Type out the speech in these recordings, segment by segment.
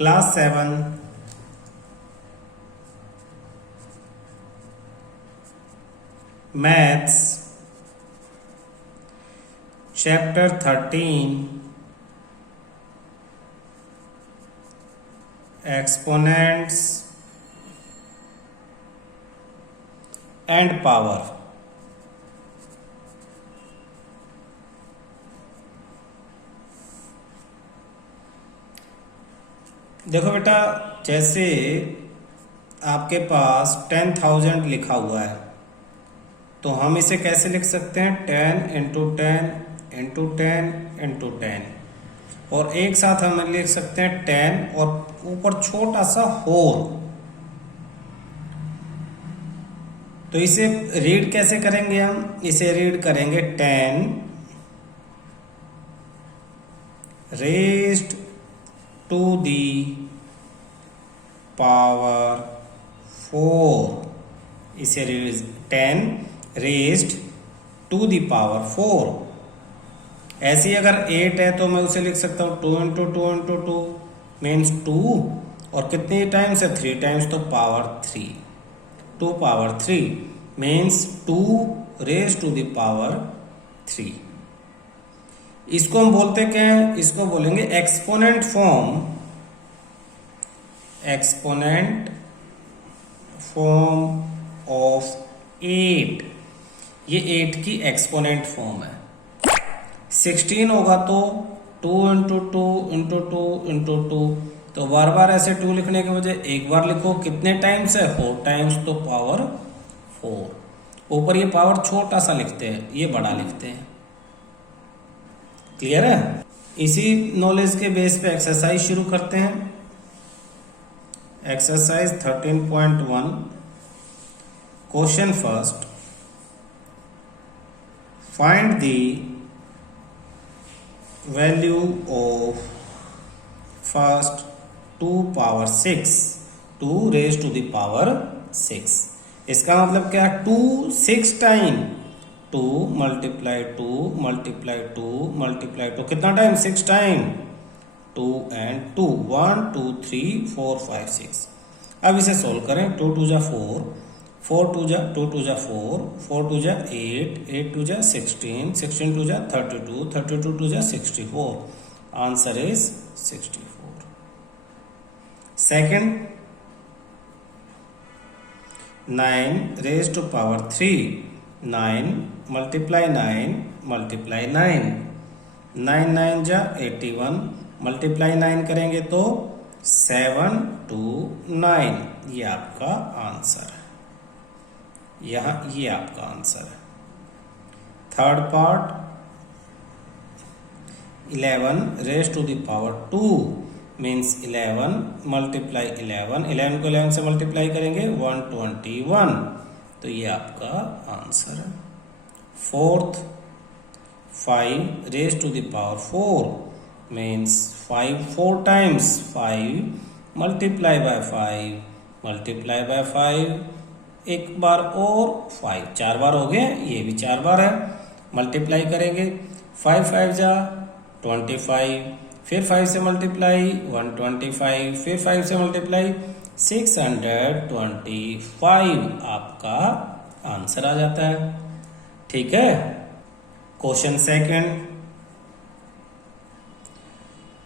Class 7 maths chapter 13 exponents and power. देखो बेटा, जैसे आपके पास 10,000 लिखा हुआ है तो हम इसे कैसे लिख सकते हैं? 10 इंटू 10 इंटू 10 इंटू 10। और एक साथ हम लिख सकते हैं 10 और ऊपर छोटा सा होल। तो इसे रीड कैसे करेंगे? हम इसे रीड करेंगे 10 रेज्ड टू दी पावर 4। इसे 10 रेज्ड टू दी पावर 4। ऐसी अगर 8 है तो मैं उसे लिख सकता हूं 2 इंटू 2 इंटू 2 मीन्स 2। और कितनी टाइम्स है? 3 टाइम्स, तो power 3। 2 power 3 means 2 raise to the power 3। इसको हम बोलते क्या हैं? इसको बोलेंगे exponent form. Exponent form of 8। ये 8 की एक्सपोनेंट फॉर्म है। 16 होगा तो 2 इंटू 2 इंटू 2 इंटू 2। तो बार बार ऐसे 2 लिखने के बजाय एक बार लिखो। कितने टाइम्स है? 4 टाइम्स, तो पावर 4। ऊपर ये पावर छोटा सा लिखते हैं, ये बड़ा लिखते हैं। क्लियर है? इसी नॉलेज के बेस पे एक्सरसाइज शुरू करते हैं। Exercise 13.1 question first, find the value of first 2 power 6, 2 raise to the power 6। इसका मतलब क्या है? 2 6 टाइम, 2 मल्टीप्लाई 2 मल्टीप्लाई 2 मल्टीप्लाई 2, कितना टाइम? 6 टाइम। 2 एंड 2, 1 2 3 4 5 6। अब इसे सोल्व करें। 2 2 जा 4, 4 2 जा 2 2 जा 4, 4 2 जा 8, 8 2 जा 16, 16 2 जा 32, 32 2 जा 64। Answer is 64। Second, 9 raise to power 3। 9 multiply 9 multiply 9, 9 9 जा 81, मल्टीप्लाई 9 करेंगे तो 7 2 9। ये आपका आंसर है। यहां ये आपका आंसर है। Third part, 11 raise to the power 2 means 11 multiply 11, 11 को 11 से मल्टीप्लाई करेंगे 121। तो ये आपका आंसर है। Fourth, 5 raise to the power 4 means 5 4 times, 5 multiply by 5 multiply by 5, एक बार और 5, 4 बार हो गए। ये भी 4 बार है। मल्टीप्लाई करेंगे 5 5 जा 25, फिर 5 से मल्टीप्लाई 125, फिर 5 से मल्टीप्लाई 625। आपका आंसर आ जाता है। ठीक है। Question second,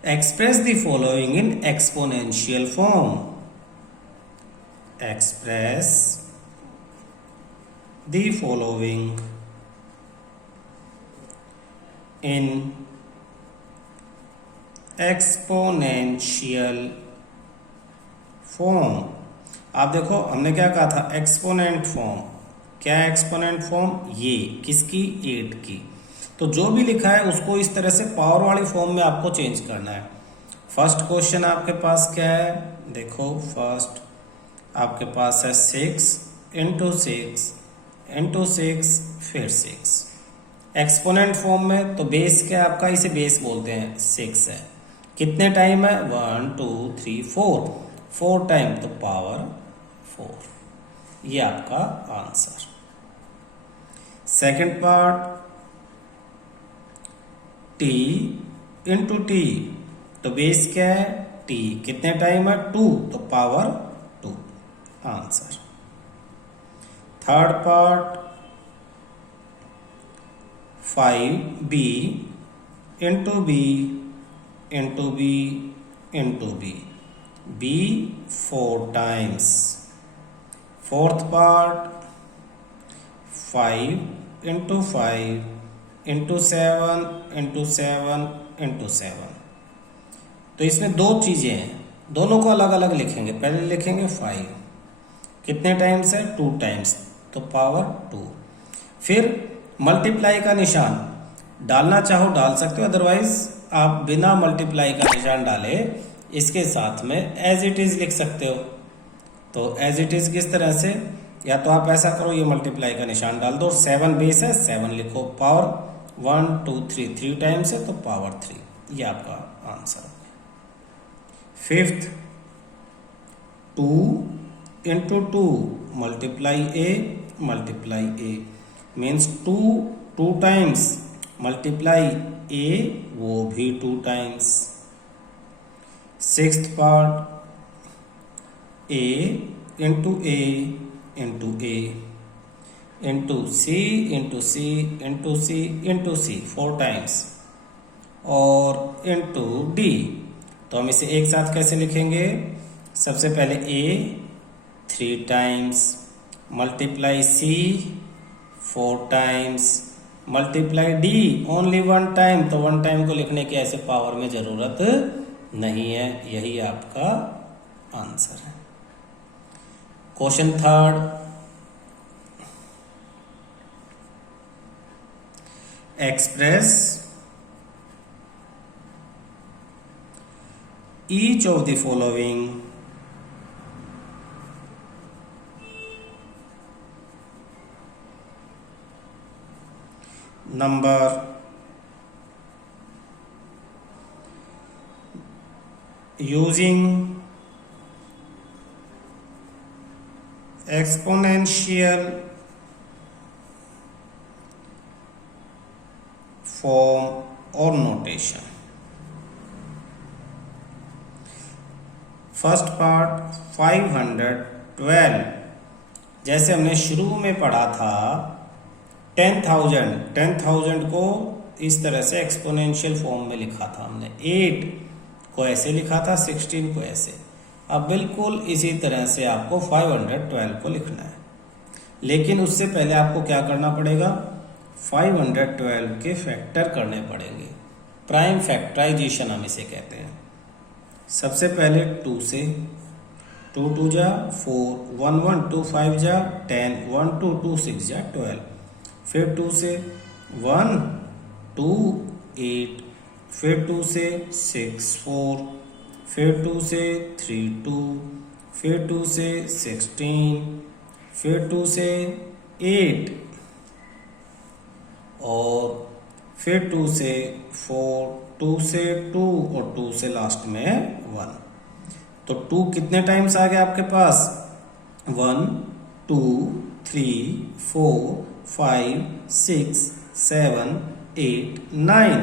express the following in exponential form. Express the following in exponential form. आप देखो, हमने क्या कहा था? Exponent form. क्या है एक्सपोनेंट फॉर्म? ये किसकी? 8 की। तो जो भी लिखा है उसको इस तरह से पावर वाली फॉर्म में आपको चेंज करना है। फर्स्ट क्वेश्चन आपके पास क्या है? देखो, फर्स्ट आपके पास है 6 इंटू 6 इंटू 6 फिर 6। एक्सपोनेंट फॉर्म में तो बेस क्या है आपका? इसे बेस बोलते हैं। 6 है। कितने टाइम है? 1 2 3 4, 4 टाइम, तो पावर 4। ये आपका answer. Second part, t into T, तो बेस क्या है? टी, कितने टाइम है 2, तो power 2 answer. Third part 5b into B into B into B, B 4 times. Fourth part 5 into 5 into 7 into 7 into 7। तो इसमें दो चीजें हैं, दोनों को अलग अलग लिखेंगे। पहले लिखेंगे 5, कितने टाइम्स है 2 टाइम्स, तो पावर 2। फिर मल्टीप्लाई का निशान डालना चाहो डाल सकते हो, अदरवाइज आप बिना मल्टीप्लाई का निशान डाले इसके साथ में एज इट इज लिख सकते हो। तो एज इट इज किस तरह से, या तो आप ऐसा करो, ये मल्टीप्लाई का निशान डाल दो, 7 बेस है 7 लिखो, पावर 1 2 3 3 टाइम्स है तो पावर 3, ये आपका answer. Fifth 2 into 2 multiply A means 2 times, multiply A वो भी 2 times. Sixth part A into A into A into C into C into C into C 4 times, और इंटू डी। तो हम इसे एक साथ कैसे लिखेंगे, सबसे पहले A 3 times, multiply C 4 times, multiply D only 1 time. तो 1 टाइम को लिखने की ऐसे पावर में जरूरत नहीं है, यही आपका आंसर है। Question third, express each of the following number using exponential form or notation। First part 512, जैसे हमने शुरू में पढ़ा था 10,000 को इस तरह से एक्सपोनेंशियल फॉर्म में लिखा था हमने, 8 को ऐसे लिखा था, 16 को ऐसे। अब बिल्कुल इसी तरह से आपको 512 को लिखना है, लेकिन उससे पहले आपको क्या करना पड़ेगा, 512 के फैक्टर करने पड़ेंगे, प्राइम फैक्टराइजेशन हम इसे कहते हैं। सबसे पहले 2 से, 2 2 जा 4, 1 1 2 5 जा 10, 1 2 2 6 जा 12, फिर 2 से 1 2 8, फिर 2 से 6 4, फिर 2 से 3 2, फिर 2 से 16, फिर 2 से 8, और फिर 2 से 4, 2 से 2 और 2 से लास्ट में 1। तो 2 कितने टाइम्स आ गया आपके पास, 1 2 3 4 5 6 7 8 9,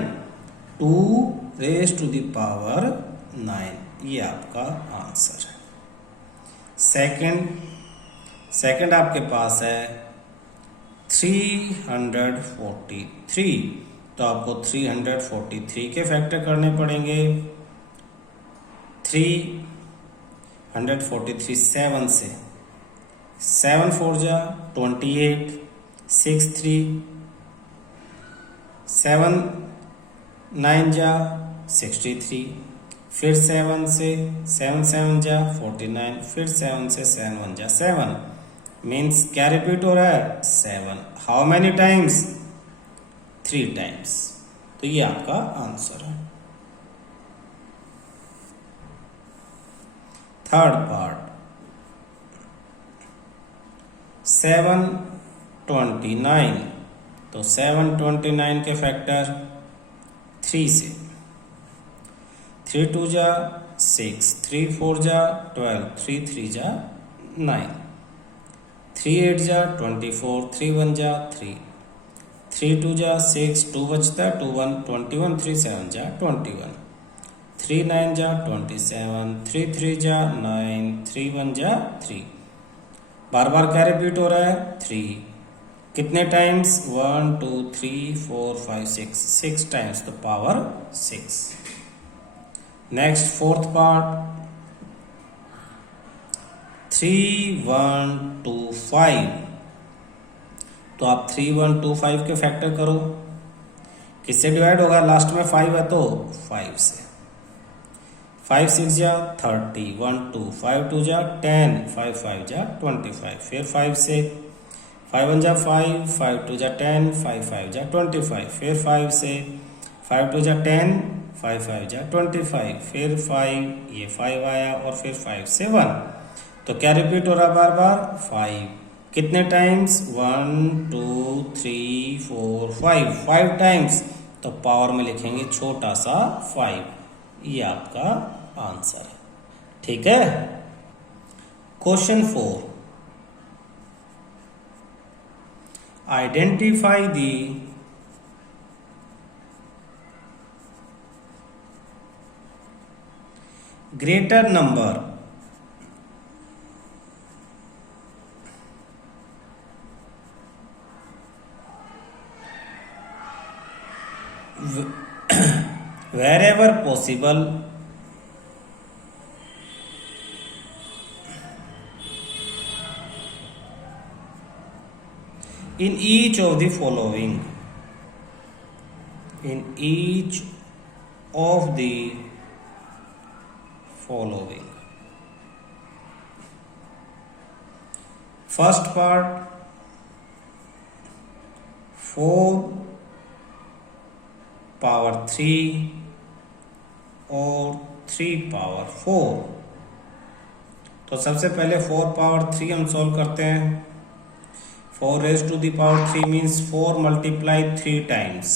2 रेज टू द पावर 9, ये आपका आंसर है। सेकंड आपके पास है 343, तो आपको 343 के फैक्टर करने पड़ेंगे। 343 7 से, 7 4 जा 28, 6 3, 7 9 जा 63, फिर 7 से 7 7 जा 49, फिर 7 से 7 1 जा 7, मीन्स क्या रिपीट हो रहा है, 7। How many times, 3 times. तो ये आपका आंसर है। थर्ड पार्ट 729, तो 729 के फैक्टर 3 से, 3 2 जा 6, 3 4 जा 12, 3 3 जा 9, 3 8 जा 24, 3 1 जा 3, 3 2 जा 6, 2 बचता 2 1 21, 3 7 जा 21, 3 3 9 जा 27, 3 3 जा 9, 3 1 जा 3। बार बार क्या रिपीट हो रहा है? 3। कितने टाइम्स? 1 2 3 4 5 6 टाइम्स, तो पावर 6। Next fourth part, 3 1 2 5। तो आप 3 1 2 5 के फैक्टर करो। किससे डिवाइड होगा? लास्ट में 5 है तो 5 से। 5 6 जा 30, 1 2 5 2 जा 10, 5 5 जा 25। फिर 5 से 5 1 जा 5, 5 2 जा 10, 5 5 जा 25। फिर 5 से 5 2 जा 10, 5 5 जा 25। फिर 5, ये 5 आया और फिर 5 से 1। तो क्या रिपीट हो रहा बार बार? 5। कितने टाइम्स? 1 2 3 4 5 टाइम्स। तो पावर में लिखेंगे छोटा सा 5। ये आपका आंसर है। ठीक है। Question 4, identify the greater number wherever possible in each of the following. In each of the following. First part, 4 power 3 और 3 पावर 4। तो सबसे पहले 4 पावर 3 हम सॉल्व करते हैं। 4 raise to the power 3 means 4 multiply 3 times.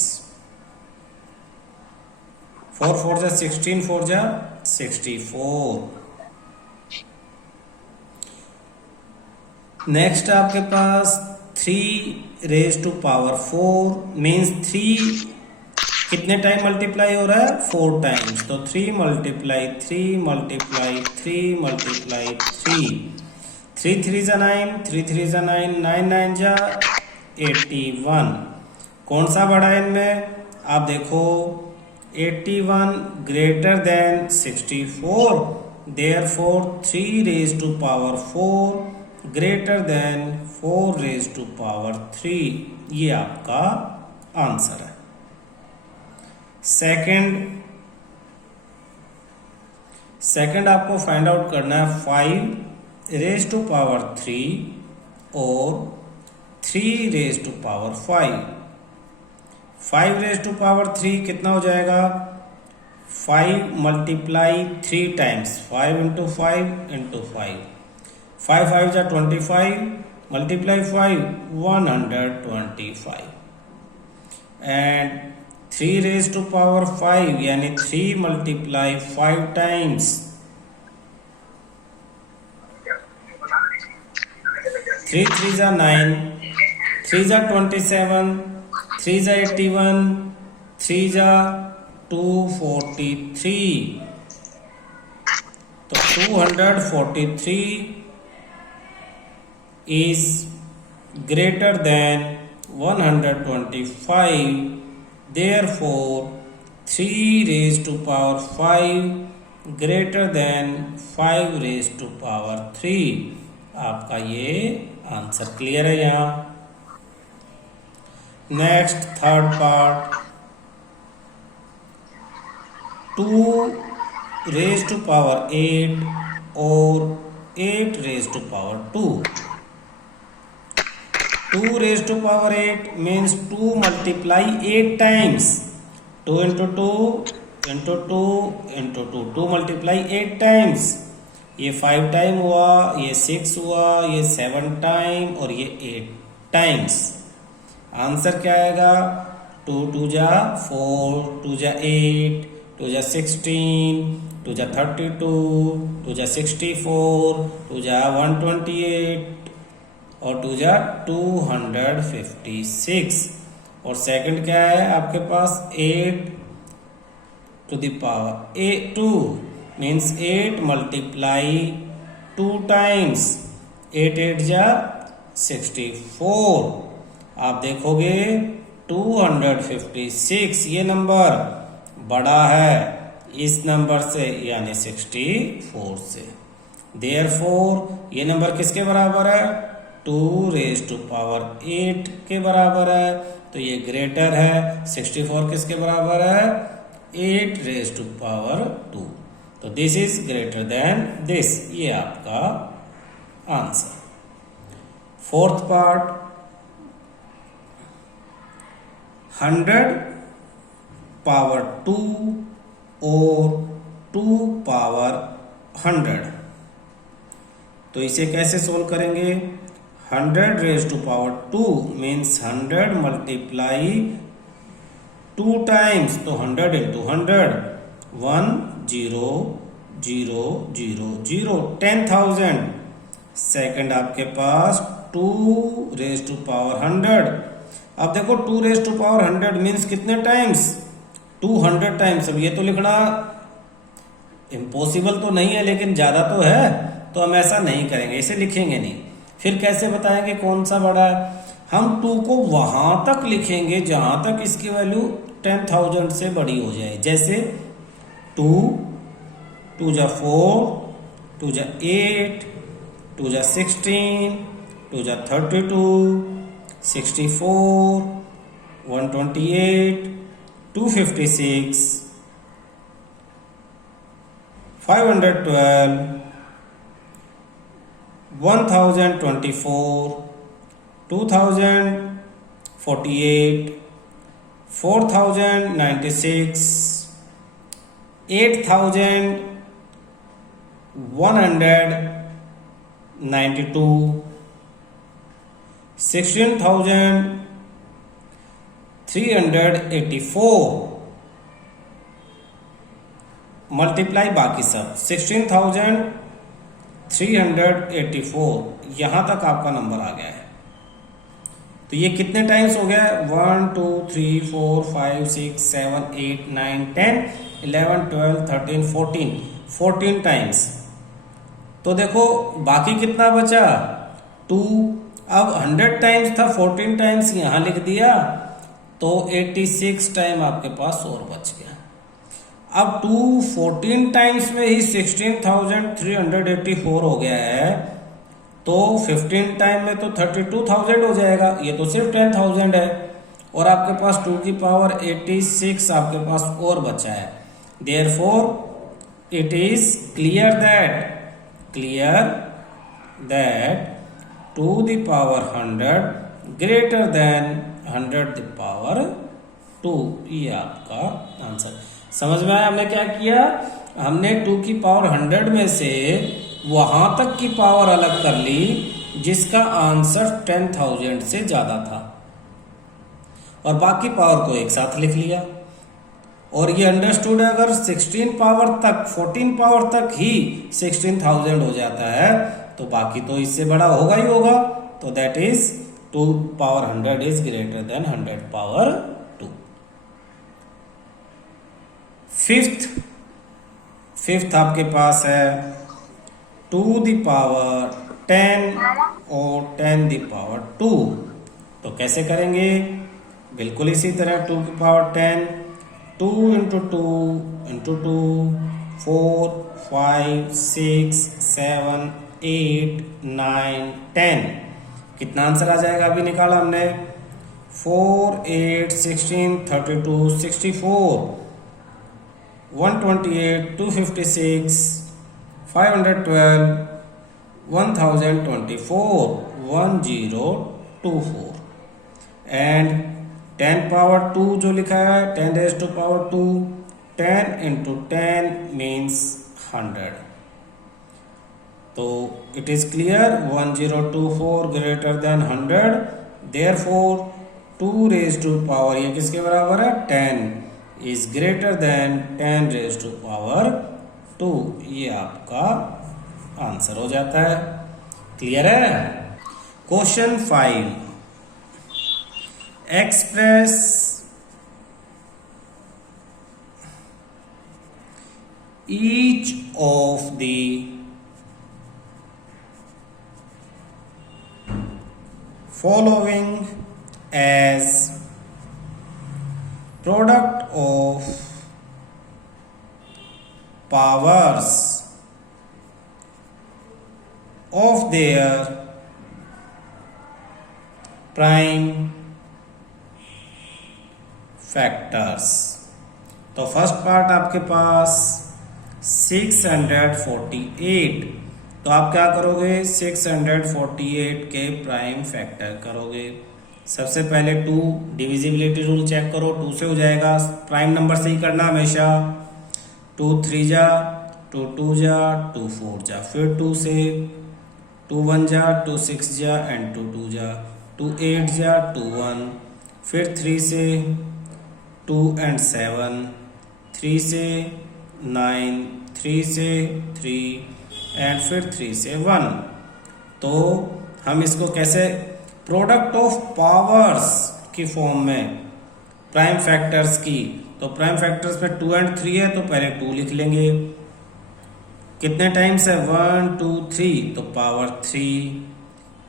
4 4 जा 16, 4 जा 64। नेक्स्ट आपके पास 3 रेज टू पावर 4 मीन्स 3 कितने टाइम मल्टीप्लाई हो रहा है? 4 टाइम्स। तो 3 मल्टीप्लाई 3 मल्टीप्लाई 3 मल्टीप्लाई 3। 3 3 जा 9, 3 3 जा 9, 9 9 जा 81। कौन सा बड़ा है इनमें? आप देखो 81 greater than 64, therefore 3 raise to power 4 greater than 4 raise to power 3। ये आपका आंसर है। सेकंड आपको फाइंड आउट करना है 5 रेज टू पावर 3 और 3 raise to power 5। 5 raise to power 3 कितना हो जाएगा? 5 मल्टीप्लाई 3 टाइम्स, 5 इंटू 5 इंटू 5। 5 5 जा 25 multiply 5 125। And 3 raise to power 5 यानी 3 मल्टीप्लाई 5 टाइम्स। 3 3 जा 9, 3 जा 27, 3 जा 81, 3 जा 243। तो 243 is greater than 125, therefore 3 raised to power 5 greater than 5 raised to power 3। आपका ये आंसर क्लियर है यहाँ। Next third part, 2 raise to power 8 और 8 raise to power 2। 2 raise to power 8 means 2 multiply 8 times. 2 into 2 into 2 into 2, 2 multiply 8 times. ये 5 time हुआ, ये 6 हुआ, ये 7 टाइम और ये 8 टाइम्स। आंसर क्या आएगा? 2 2 जा 4, 2 जा 8, 2 जा 16, 2 जा 32, 2 जा 64, 2 जा 128 और 2 जा 256। और सेकंड क्या है आपके पास? 8 to the power 2 means 8 multiply 2 times 8 8 जा 64। आप देखोगे 256 ये नंबर बड़ा है इस नंबर से यानी 64 से। देयरफॉर ये नंबर किसके बराबर है? 2 रेज टू पावर 8 के बराबर है, तो ये ग्रेटर है। 64 किसके बराबर है? 8 रेज टू पावर 2, तो this is greater then this. ये आपका आंसर। फोर्थ पार्ट, 100 पावर 2 और 2 पावर 100, तो इसे कैसे सोल्व करेंगे? 100 raise to power 2 means 100 multiply 2 times, तो 100 इंटू 100 1 0 0 0 0 10,000। सेकंड आपके पास 2 रेज टू पावर 100। अब देखो 2 रेज टू पावर 100 मीन्स कितने टाइम्स? 200 टाइम्स। अब ये तो लिखना इम्पॉसिबल तो नहीं है लेकिन ज्यादा तो है, तो हम ऐसा नहीं करेंगे, इसे लिखेंगे नहीं। फिर कैसे बताएंगे कौन सा बड़ा है? हम 2 को वहां तक लिखेंगे जहां तक इसकी वैल्यू 10,000 से बड़ी हो जाए। जैसे 2 2 जा 4 2 जा 8 2 जा 16 2 जा 32 64 128 256 512 1024 2048 4096 8192 16,384 मल्टीप्लाई बाकी सब 16,384। यहां तक आपका नंबर आ गया है। तो ये कितने टाइम्स हो गया? 1 2 3 4 5 6 7 8 9 10 11 12 13 14 टाइम्स। तो देखो बाकी कितना बचा? 2। अब 100 टाइम्स था, 14 टाइम्स यहां लिख दिया, तो 86 टाइम आपके पास और बच गया। अब 2 14 टाइम्स में ही 16,384 हो गया है, तो 15 टाइम में तो 32,000 हो जाएगा। ये तो सिर्फ 10,000 है, और आपके पास 2 की पावर 86 आपके पास और बचा है। Therefore it is clear that 2 the power 100 greater than 100 the power 2। ये आपका आंसर। समझ में आया हमने क्या किया? हमने 2 की पावर 100 में से वहां तक की पावर अलग कर ली जिसका आंसर 10,000 से ज्यादा था, और बाकी पावर को एक साथ लिख लिया। और ये अंडरस्टूड है, अगर 14 पावर तक ही 16,000 हो जाता है तो बाकी तो इससे बड़ा होगा ही होगा। तो that is 2 power 100 is greater than 100 power 2। Fifth आपके पास है 2 द पावर 10 और 10 द पावर 2। तो कैसे करेंगे? बिल्कुल इसी तरह 2 की पावर 10 2 इंटू 2 इंटू 2 4 5 6 7 8 9 10। कितना आंसर आ जाएगा? अभी निकाला हमने। 4 8 16 32 64 128 256 512 1024 1024। एंड 10 पावर 2 जो लिखा है 10 raise to power 2 10 into 10 means 100। तो it is clear 1024 greater than 100। Therefore 2 raise to power ये किसके बराबर है? 10 is greater than 10 raise to power 2। ये आपका आंसर हो जाता है। क्लियर है? Question 5, express each of the following as product of powers of their prime factors। तो फर्स्ट पार्ट आपके पास 648, तो आप क्या करोगे 648 के प्राइम फैक्टर करोगे। सबसे पहले 2 डिविजिबिलिटी रूल चेक करो, 2 से हो जाएगा, प्राइम नंबर से ही करना हमेशा। 2 3 जा, 2 2 जा, 2 4 जा, फिर 2 से 2 1 जा, 2 6 जा एंड 2 2 जा, 2 8 जा, 2 1, फिर 3 से 2 and 7, 3 से 9, 3 से 3 एंड फिर 3 से 1। तो हम इसको कैसे प्रोडक्ट ऑफ पावर्स की फॉर्म में प्राइम फैक्टर्स की, तो प्राइम फैक्टर्स में 2 and 3 है तो पहले 2 लिख लेंगे। कितने टाइम्स है 1 2 3, तो पावर 3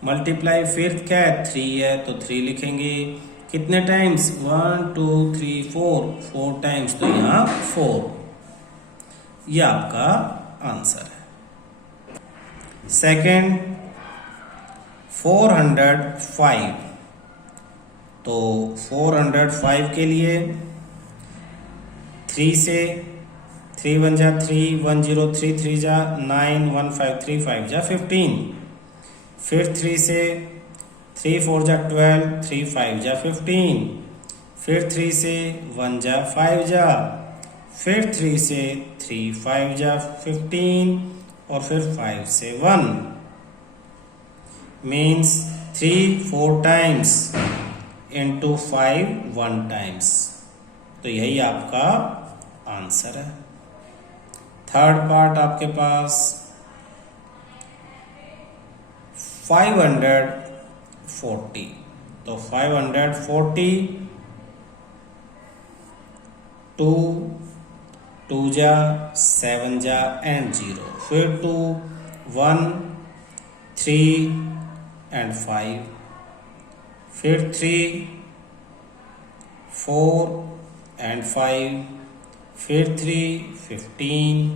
मल्टीप्लाई, फिर क्या है 3 है तो 3 लिखेंगे। कितने टाइम्स 1 2 3 4 टाइम्स, तो यहाँ 4। ये आपका आंसर है। सेकंड 405, तो 405 के लिए 3 से 3 1 जा 3 1 0 3 3 जा 9 1 5 3 5 जा 15, फिर 3 से 3 4 जा 12 3 5 जा 15, फिर 3 से 1 जा 5 जा, फिर 3 से 3 5 जा 15 और फिर 5 से 1, मीन्स 3 4 टाइम्स इंटू 5 1 टाइम्स। तो यही आपका आंसर है। थर्ड पार्ट आपके पास 540, तो 540 2 2 जा 7 जा एंड 0, फिर 2 1 3 एंड 5, फिर 3 4 एंड 5, फिर 3 15,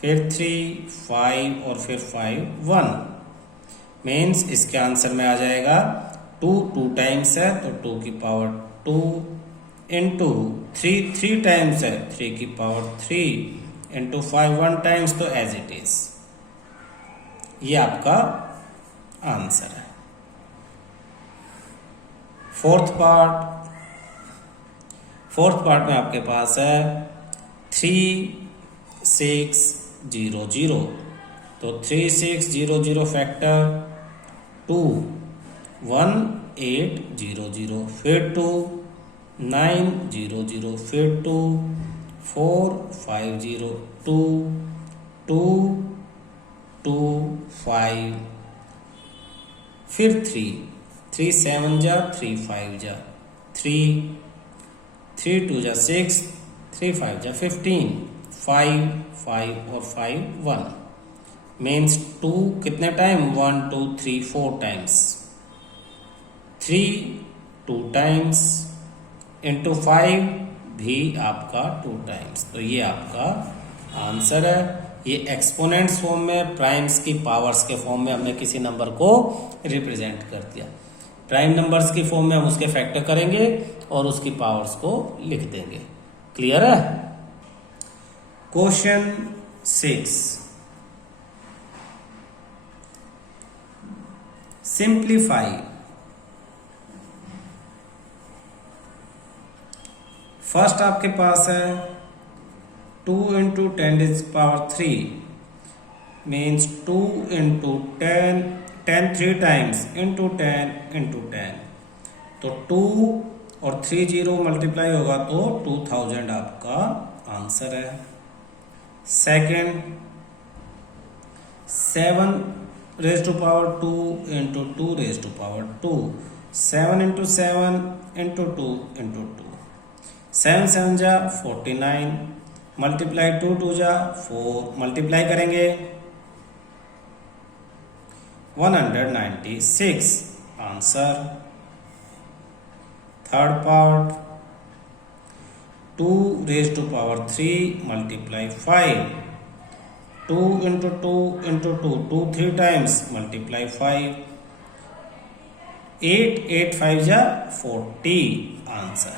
फिर 3 5 और फिर 5 1, मीन्स इसके आंसर में आ जाएगा 2 2 टाइम्स है तो 2 की पावर 2 इंटू 3 3 टाइम्स है 3 की पावर 3 इंटू 5 1 टाइम्स, तो एज इट इज। ये आपका आंसर है। फोर्थ पार्ट में आपके पास है 3600, तो 3600 फैक्टर 2 1800, फिर 2 900, फिर 2 450, 2 2 2 5, फिर 3 3 7 जा 3 5 जा 3 3 2 जा 6 3 5 जा 15, 5 5 और 5 1, मीन्स 2 कितने टाइम 1 2 3 4 टाइम्स, 3 2 टाइम्स इंटू 5 भी आपका 2 टाइम्स। तो ये आपका आंसर है। ये एक्सपोनेंट्स फॉर्म में, प्राइम्स की पावर्स के फॉर्म में हमने किसी नंबर को रिप्रेजेंट कर दिया। प्राइम नंबर्स की फॉर्म में हम उसके फैक्टर करेंगे और उसकी पावर्स को लिख देंगे। क्लियर है। Question 6, simplify. फर्स्ट आपके पास है 2 into 10 is power 3, means 2 into 10 10 3 times into 10 into 10, तो 2 और 3 0 मल्टीप्लाई होगा तो 2000 आपका आंसर है। Second 7 raise to power 2 into 2 raise to power 2, 7 into 7 into 2 into 2, 7 7 जा 49, मल्टीप्लाई 2 2 जा 4, मल्टीप्लाई करेंगे 196 answer. Third part 2 raise to power 3 multiply 5, 2 into 2 into 2, 2 3 times multiply 5, 8 8 5 जा 40 answer.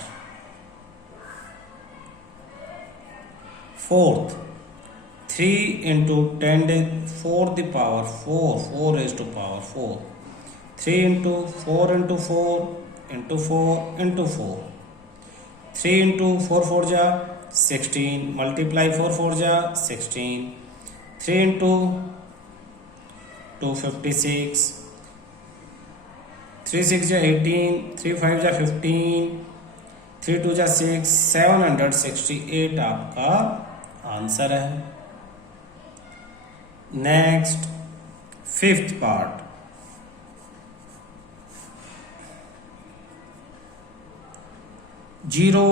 Fourth 3 into 10 4 the power 4, 4 raise to power 4, 3 into 4 into 4 into 4 into 4, 3 into 4 4 जा 16 multiply 4 4 जा 16, 3 into 2 56, 3 6 जा 18, 3 5 जा 15, 3 2 जा 6, 768 आपका आंसर है। Next fifth part, zero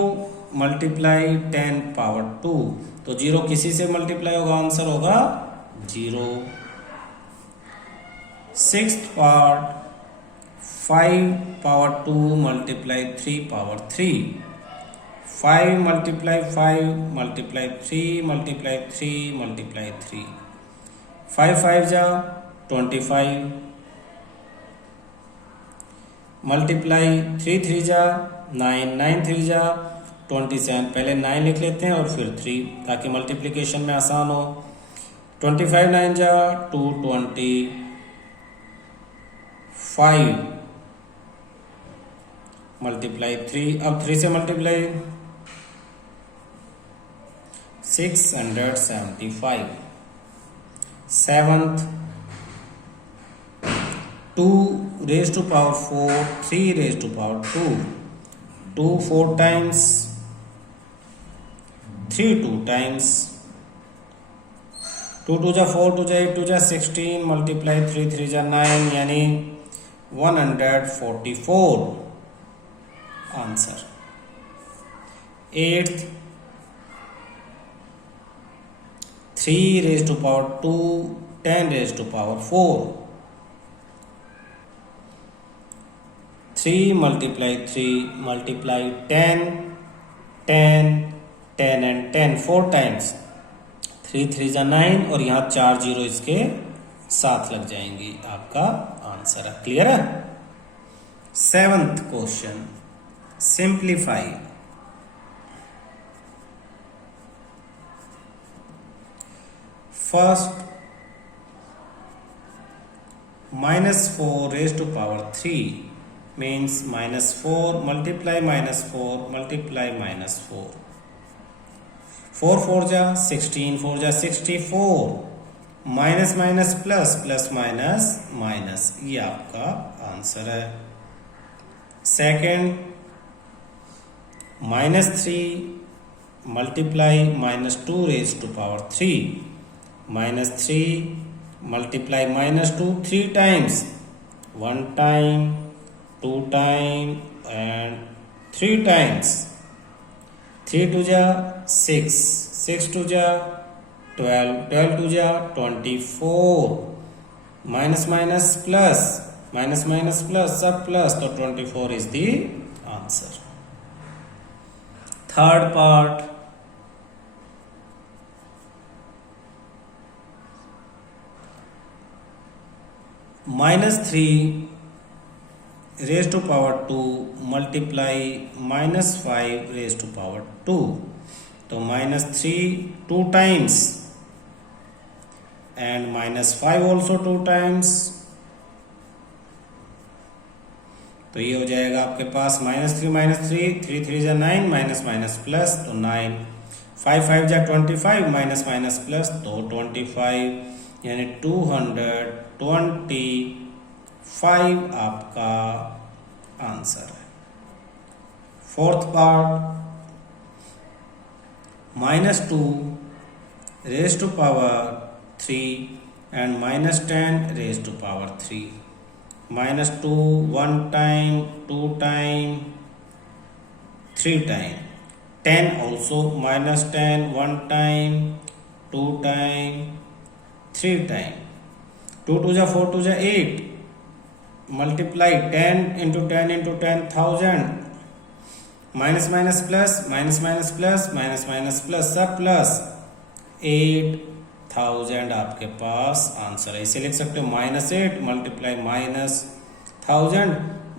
multiply 10 power 2, तो zero किसी से मल्टीप्लाई होगा, आंसर होगा 0। Sixth part 5 power 2 multiply 3 power 3, 5 multiply 5 multiply 3 multiply 3 multiply 3, 5 5 जा 25 मल्टीप्लाई 3 3 जा 9, 9 3 जा 27, पहले 9 लिख लेते हैं और फिर 3 ताकि मल्टीप्लिकेशन में आसान हो। 25 9 जा 225 मल्टीप्लाई 3, अब 3 से multiply 675। Seventh 2 raise to power 4 3 raise to power 2, 2 4 times 3 2 times, 2 2 जा 4 2 जा 8 2 जा 16 मल्टीप्लाई 3 3 जा 9 यानी 144 answer. Eighth 3 raise to power 2 10 raise to power 4, 3 multiply 3 multiply 10 10 10 and 10 4 times, 3 3 जा 9 और यहाँ 4 जीरो इसके साथ लग जाएंगी, आपका आंसर है। क्लियर है। Seventh question simplify, first -4 raised to power 3 means -4 multiply -4 multiply -4, 4 4 जा 16 4 जा 64, minus minus plus plus minus minus, ये आपका आंसर है। Second -3 multiply -2 raise to power 3, -3 multiply -2 3 times, 1 time 2 time and 3 times, 3 2 जा 6 6 2 जा 12 12 2 जा 24, minus minus plus minus minus plus सब plus, तो 24 is the answer. Third part -3 raise to power 2 multiply -5 raise to power 2, तो -3 2 times and -5 also 2 times, तो ये हो जाएगा आपके पास -3 3 3 जा 9 माइनस माइनस प्लस, तो 9, 5 5 जा 25 माइनस माइनस प्लस, तो 25 यानी 225 आपका आंसर है। Fourth part -2 raise to power 3 and -10 raise to power 3, -2 1 time 2 time 3 time, 10 also, -10 1 time, 2 time, 3 time. 2 2 जा 4 2 जा 8. Multiply 10 into 10 into 10, 1000. Minus minus plus, minus minus plus, minus minus plus, सब plus 8000 आपके पास answer है. इसे लिख सकते हो -8 मल्टीप्लाई -1000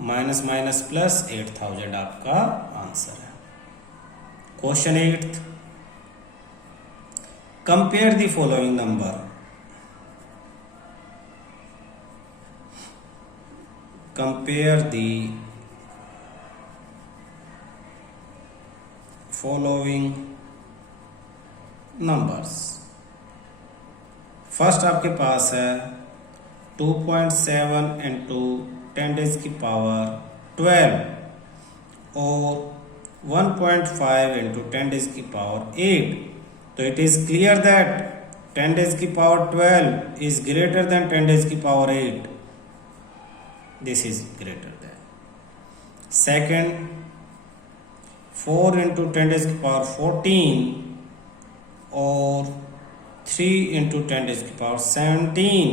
माइनस माइनस प्लस 8000 आपका आंसर है. Question 8th. Compare the following number. Compare the following numbers. First आपके पास है 2.7 इंटू 10 डेज की पावर 12 और 1.5 इंटू 10 डेज की पावर 8. तो it is clear that 10 days की power 12 is greater than 10 days की power 8. This is greater than. Second 4 into 10 days की power 14 और 3 इंटू 10 डेज की पावर 17.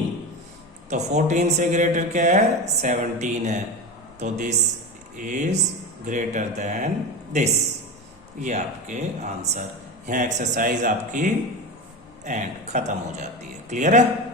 तो 14 से ग्रेटर क्या है? 17 है. तो this is greater then this. ये आपके आंसर. यहाँ एक्सरसाइज आपकी एंड खत्म हो जाती है. क्लियर है?